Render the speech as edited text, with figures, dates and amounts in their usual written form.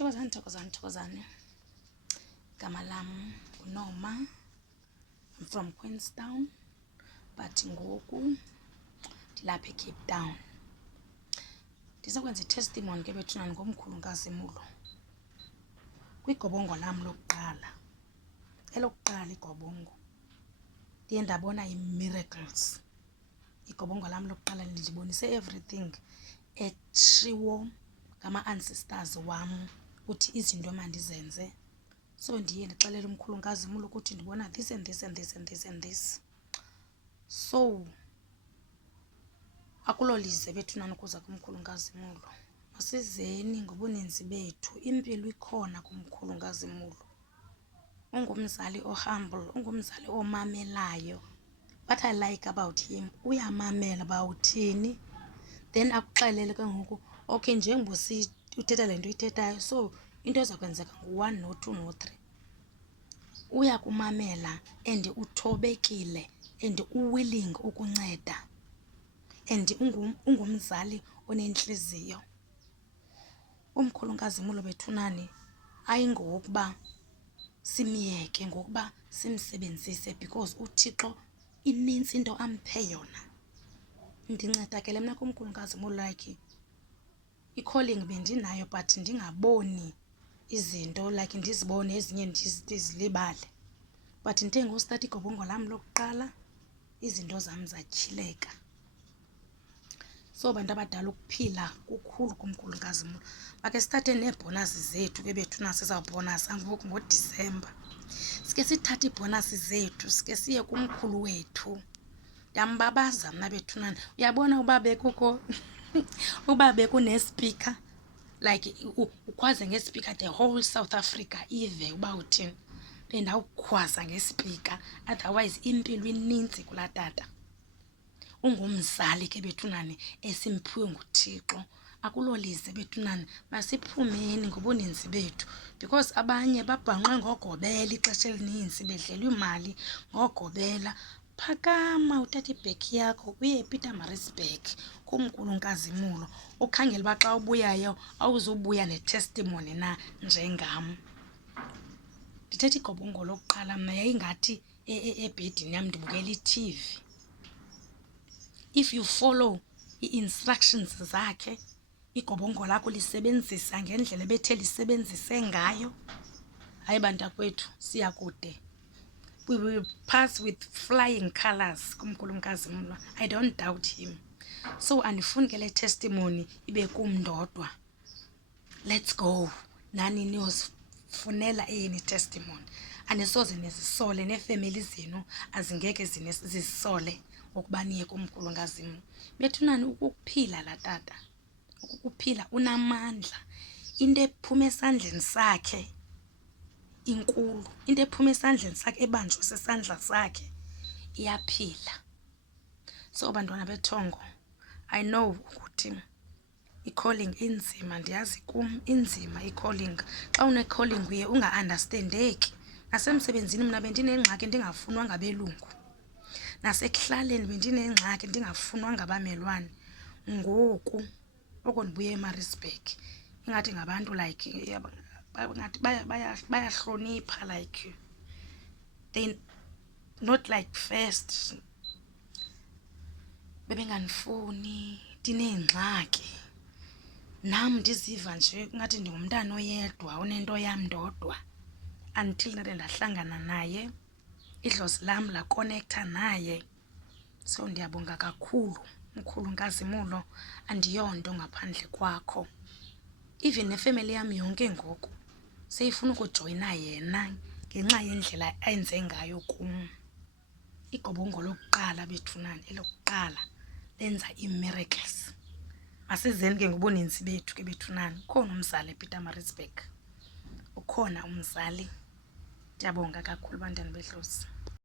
Thokozani. Gama lam uNoma. I'm from Queenstown, but ngoku ndilapha eCape Town. Ndizokwenza i-testimony ke bethunani ngomkhulu kaZimulo. Kwigobongo lam lokuqala. Elokuqala igobongo. Ndiye ndabona i-miracles. Igobongo lam lokuqala ndibonise everything etshiwo ngama-ancestors wam ukuthi izinto mandizenze. So ndiye ndixelele umkhulu kaZimulo ukuthi ndibona this and this and this and this and this. So akulolize bethunani ukuza kumkhulu kaZimulo. Masizeni ngobuninzi bethu. Impilo ikhona kumkhulu kaZimulo. Ungumzali ohumble, ungumzali omamelayo. What I like about him, uyamamela bawuthini, then akuxelele ke ngoku okay njengoba uthetha le nto uyithethayo, so into eza kwenzeka ngu-1 no-2 no-3. Uyakumamela and uthobekile and uwilling ukunceda and ungumzali onenhliziyo. Umkhulu kaZimulo bethunani ayingokuba simyeke, ngokuba simsebenzise because uThixo inintsi into amphe yona. Ndincedakele mna kumkhulu kaZimulo like i-calling bendinayo but ndingaboni izinto like ndizibone ezinye ndizilibale. But ndithe ngostart igobongo lam lokuqala izinto zam zatyhileka. So bantu abadala ukuphila kukhulu kumkhulu kaZimulo. Bakhe sithathe neebhonasi zethu ke bethuna sizawubhonasa ngoku ngoDisemba. Sike sithathe iibhonasi zethu sike siye kumkhulu wethu. Ndiyambabaza mna bethunana. Uyabona uba bekukho uba bekunespeaker like ukhwaze ngespeaker the whole South Africa ive uba uthini. Bendawukhwaza ngespeaker, otherwise impilo inintsi kulaa tata. Ungumzali ke bethunani esimphiwe nguThixo. Akulolize bethunani masiphumeni ngobuninzi bethu because abanye babhanqwe ngogobela ixesha elininzi bedlelwa imali ngogobela. Phakama uthathe ibheki yakho uye ePietermaritzburg kumkhulu kaZimulo ukhangela uba xa ubuyayo awuzubuya ne-testimony na njengam. Ndithetha igobongo lokuqala mna yayingathi ebhedini yam ndibukela i-TV. If you follow i-instructions zakhe, igobongo lakho lisebenzisa ngendlela ebethe lisebenzise ngayo, hayi bantakwethu siya kude. We will pass with flying colors kumkhulu kaZimulo. I don't doubt him. So andifuni ke le testimony ibe kumndodwa. Let's go. Nani niyozifunela eyeni testimony. Anisoze nezisole neefemeli zenu azingeke zisole ukuba niye kumkhulu kaZimulo. Bethunani ukuphila la tata. Ukuphila unamandla. Into ephuma esandleni sakhe inkulu. Into ephuma esandleni sakhe ebanjwe sesandla sakhe iyaphila. So bantwana bethongo, I know ukuthi i-calling inzima, ndiyazi kum inzima i-calling. Xa une-calling uye unga-understandeki. Nasemsebenzini mna bendinengxaki ndingafunwa ngabelungu. Nasekuhlaleni bendinengxaki ndingafunwa ngabamelwane. Ngoku oko ndibuye eMaritzburg ingathi ngabantu like bayahlonipha like they not like first bebengandifuni ndinengxaki. Nam ndiziva nje ngathi ndingumntana oyedwa onento yam ndodwa until ndade ndahlangana naye, idlozi lam lakonektha naye. So ndiyabonga kakhulu mkhulu kaZimulo, andiyonto ngaphandle kwakho. Even nefemeli yam yonke ngoku seyifuna ukujoyina yena ngenxa yendlela ayenze ngayo kum. Igobongo lokuqala bethunani elokuqala lenza ii-miracles. Masizeni ke ngobuninzi bethu ke bethunani. Ukhona umzali ePietermaritzburg. Ukhona umzali. Ndiyabonga kakhulu bantwana bedlozi.